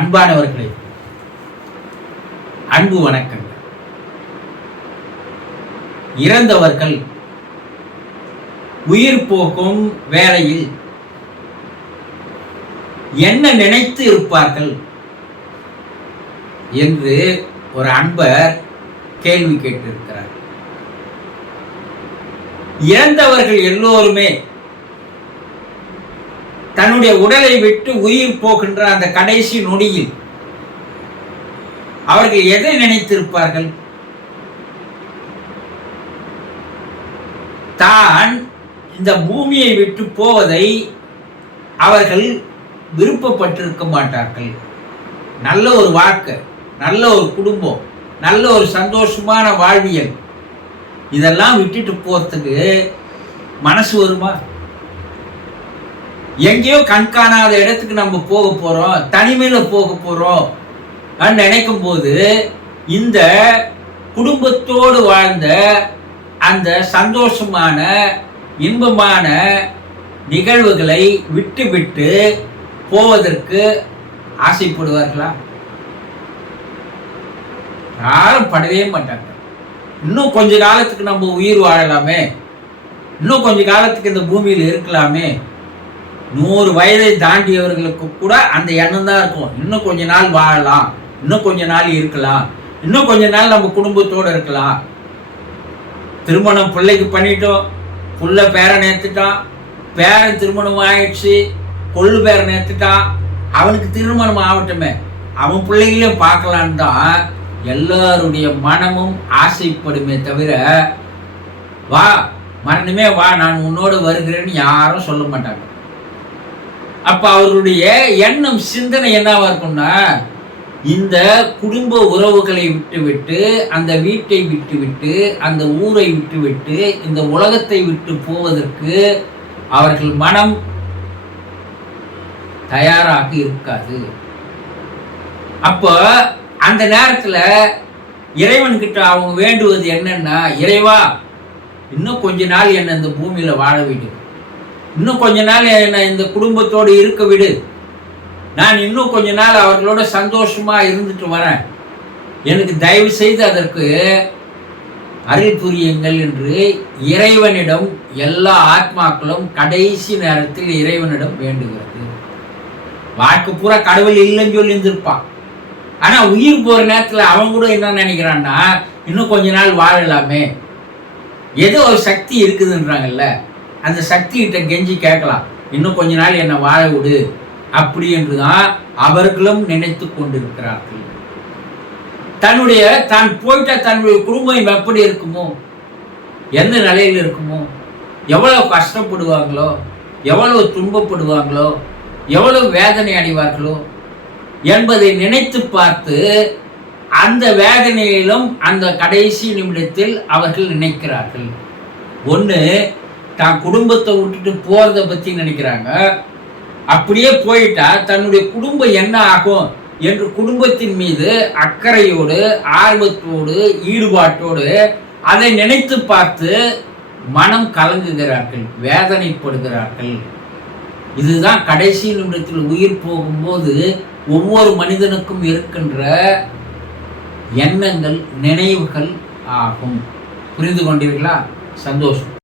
அன்பானவர்களே, அன்பு வணக்கங்கள். இறந்தவர்கள் உயிர் போகும் வேளையில் என்ன நினைத்து இருப்பார்கள் என்று ஒரு அன்பர் கேள்வி கேட்டிருக்கிறார். இறந்தவர்கள் எல்லோருமே தன்னுடைய உடலை விட்டு உயிர் போகின்ற அந்த கடைசி நொடியில் அவர்கள் எதை நினைத்திருப்பார்கள்? தான் இந்த பூமியை விட்டு போவதை அவர்கள் விருப்பப்பட்டிருக்க மாட்டார்கள். நல்ல ஒரு வாழ்க்கை, நல்ல ஒரு குடும்பம், நல்ல ஒரு சந்தோஷமான வாழ்வியல், இதெல்லாம் விட்டுட்டு போறதுக்கு மனசு வருமா? எங்கேயோ கண்காணாத இடத்துக்கு நம்ம போக போறோம், தனிமையில போக போறோம் நினைக்கும் போது இந்த குடும்பத்தோடு வாழ்ந்த அந்த சந்தோஷமான இன்பமான நிகழ்வுகளை விட்டு விட்டு போவதற்கு ஆசைப்படுவார்களா? யாரும் படவே மாட்டாங்க. இன்னும் கொஞ்ச காலத்துக்கு நம்ம உயிர் வாழலாமே, இன்னும் கொஞ்ச காலத்துக்கு இந்த பூமியில் இருக்கலாமே. 100 வயதை தாண்டியவர்களுக்கு கூட அந்த எண்ணம் தான் இருக்கும். இன்னும் கொஞ்ச நாள் வாழலாம், இன்னும் கொஞ்ச நாள் இருக்கலாம், இன்னும் கொஞ்ச நாள் நம்ம குடும்பத்தோடு இருக்கலாம். திருமணம் பிள்ளைக்கு பண்ணிட்டோம், புள்ள பேரன் ஏற்றுட்டான், பேரன் திருமணம் ஆயிடுச்சு, கொள்ளு பேரன் ஏற்றுட்டான், அவனுக்கு திருமணம் ஆகட்டுமே, அவன் பிள்ளைகளையும் பார்க்கலான்னு தான் எல்லாருடைய மனமும் ஆசைப்படுமே தவிர, வா மரணமே வா, நான் உன்னோடு வருகிறேன்னு யாரும் சொல்ல மாட்டாங்க. அப்ப அவர்களுடைய எண்ணம், சிந்தனை என்னவா இருக்கும்னா, இந்த குடும்ப உறவுகளை விட்டுவிட்டு, அந்த வீட்டை விட்டுவிட்டு, அந்த ஊரை விட்டுவிட்டு, இந்த உலகத்தை விட்டு போவதற்கு அவர்கள் மனம் தயாராக இருக்காது. அப்போ அந்த நேரத்துல இறைவன்கிட்ட அவங்க வேண்டுவது என்னன்னா, இறைவா இன்னும் கொஞ்ச நாள் என்னை இந்த பூமியில வாழ விடு, இன்னும் கொஞ்ச நாள் என்னை இந்த குடும்பத்தோடு இருக்க விடு, நான் இன்னும் கொஞ்ச நாள் அவர்களோட சந்தோஷமா இருந்துட்டு வரேன், எனக்கு தயவு செய்து அதற்கு அருள் புரியுங்கள் என்று இறைவனிடம் எல்லா ஆத்மாக்களும் கடைசி நேரத்தில் இறைவனிடம் வேண்டுகிறது. வாழ்க்கை பூரா கடவுள் இல்லைன்னு சொல்லி இருந்திருப்பான். ஆனா உயிர் போற நேரத்துல அவன் கூட என்ன நினைக்கிறான்னா, இன்னும் கொஞ்ச நாள் வாழலாமே, ஏதோ ஒரு சக்தி இருக்குதுன்றாங்கல்ல, அந்த சக்தி கிட்ட கெஞ்சி கேட்கலாம், இன்னும் கொஞ்ச நாள் என்னை வாழ விடு அப்படி என்றுதான் அவர்களும் நினைத்து கொண்டிருக்கிறார்கள். தான் போயிட்டா தன்னுடைய குடும்பம் எப்படி இருக்குமோ, எந்த நிலையில் இருக்குமோ, எவ்வளவு கஷ்டப்படுவாங்களோ, எவ்வளவு துன்பப்படுவாங்களோ, எவ்வளவு வேதனை அடைவார்களோ என்பதை நினைத்து பார்த்து அந்த வேதனையிலும் அந்த கடைசி நிமிடத்தில் அவர்கள் நினைக்கிறார்கள். ஒன்று, தான் குடும்பத்தை விட்டுட்டு போறத பத்தி நினைக்கிறாங்க. அப்படியே போயிட்டா தன்னுடைய குடும்பம் என்ன ஆகும் என்று குடும்பத்தின் மீது அக்கறையோடு, ஆர்வத்தோடு, ஈடுபாட்டோடு அதை நினைத்து பார்த்து மனம் கலங்குகிறார்கள், வேதனைப்படுகிறார்கள். இதுதான் கடைசி நிமிடத்தில் உயிர் போகும்போது ஒவ்வொரு மனிதனுக்கும் இருக்கின்ற எண்ணங்கள், நினைவுகள் ஆகும். புரிந்து கொண்டீர்களா? சந்தோஷம்.